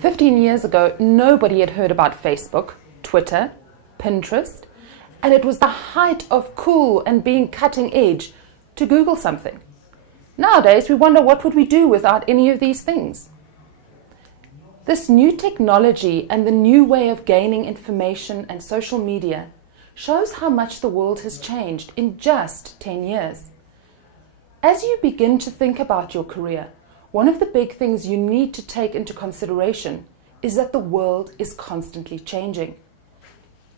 15 years ago, nobody had heard about Facebook, Twitter, Pinterest, and it was the height of cool and being cutting edge to Google something. Nowadays, we wonder what would we do without any of these things. This new technology and the new way of gaining information and social media shows how much the world has changed in just 10 years. As you begin to think about your career, one of the big things you need to take into consideration is that the world is constantly changing.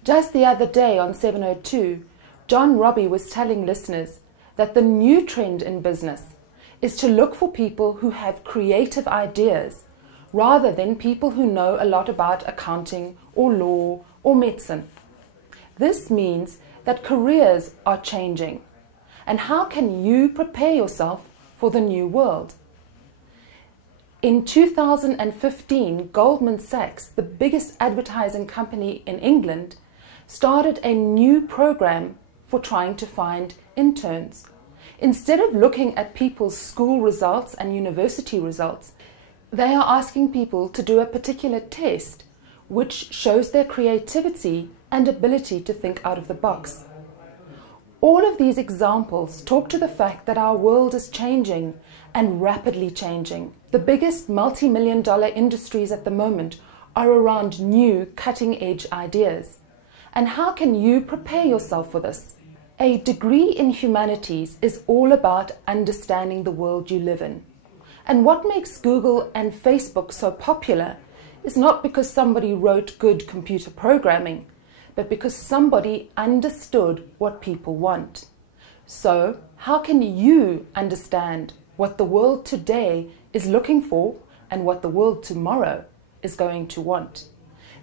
Just the other day on 702, John Robbie was telling listeners that the new trend in business is to look for people who have creative ideas rather than people who know a lot about accounting or law or medicine. This means that careers are changing. And how can you prepare yourself for the new world? In 2015, Goldman Sachs, the biggest advertising company in England, started a new program for trying to find interns. Instead of looking at people's school results and university results, they are asking people to do a particular test which shows their creativity and ability to think out of the box. All of these examples talk to the fact that our world is changing and rapidly changing. The biggest multi-million-dollar industries at the moment are around new cutting-edge ideas. And how can you prepare yourself for this? A degree in humanities is all about understanding the world you live in. And what makes Google and Facebook so popular is not because somebody wrote good computer programming, but because somebody understood what people want. So, how can you understand what the world today is looking for and what the world tomorrow is going to want?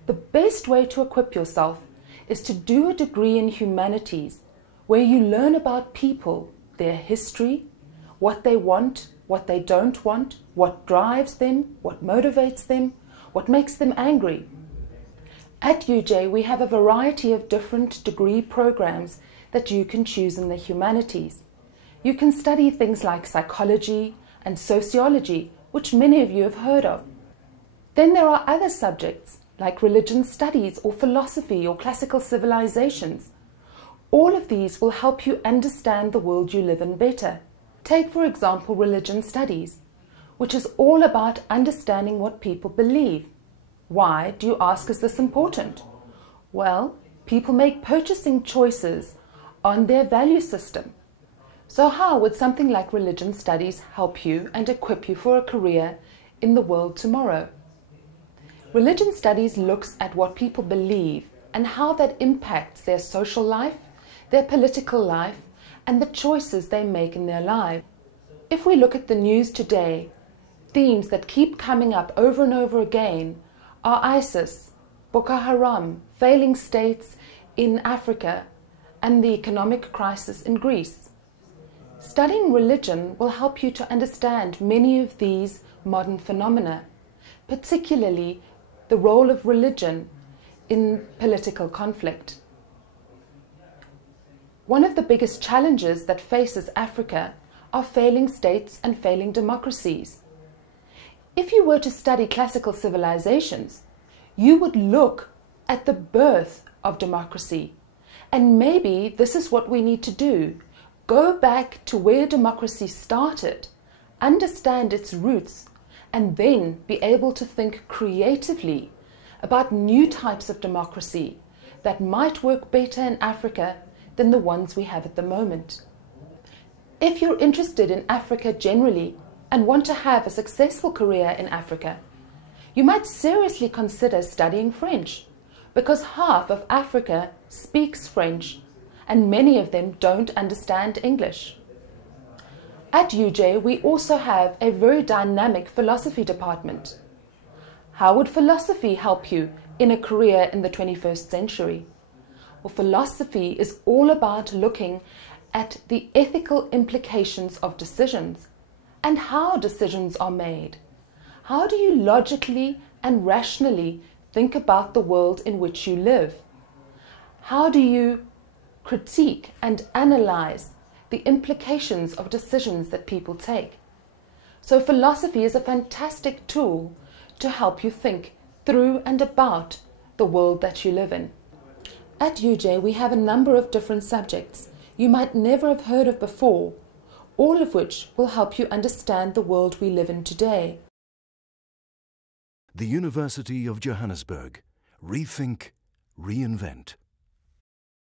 The best way to equip yourself is to do a degree in humanities where you learn about people, their history, what they want, what they don't want, what drives them, what motivates them, what makes them angry. At UJ, we have a variety of different degree programs that you can choose in the humanities. You can study things like psychology and sociology, which many of you have heard of. Then there are other subjects like religion studies or philosophy or classical civilizations. All of these will help you understand the world you live in better. Take, for example, religion studies, which is all about understanding what people believe. Why, do you ask, is this important? Well, people make purchasing choices on their value system. So how would something like religion studies help you and equip you for a career in the world tomorrow? Religion studies looks at what people believe and how that impacts their social life, their political life, and the choices they make in their lives. If we look at the news today, themes that keep coming up over and over again are ISIS, Boko Haram, failing states in Africa, and the economic crisis in Greece. Studying religion will help you to understand many of these modern phenomena, particularly the role of religion in political conflict. One of the biggest challenges that faces Africa are failing states and failing democracies. If you were to study classical civilizations, you would look at the birth of democracy. And maybe this is what we need to do. Go back to where democracy started, understand its roots, and then be able to think creatively about new types of democracy that might work better in Africa than the ones we have at the moment. If you're interested in Africa generally and want to have a successful career in Africa, you might seriously consider studying French, because half of Africa speaks French and many of them don't understand English. At UJ, we also have a very dynamic philosophy department. How would philosophy help you in a career in the 21st century? Well, philosophy is all about looking at the ethical implications of decisions and how decisions are made. How do you logically and rationally think about the world in which you live? How do you critique and analyze the implications of decisions that people take? So philosophy is a fantastic tool to help you think through and about the world that you live in. At UJ, we have a number of different subjects you might never have heard of before, all of which will help you understand the world we live in today. The University of Johannesburg. Rethink, reinvent.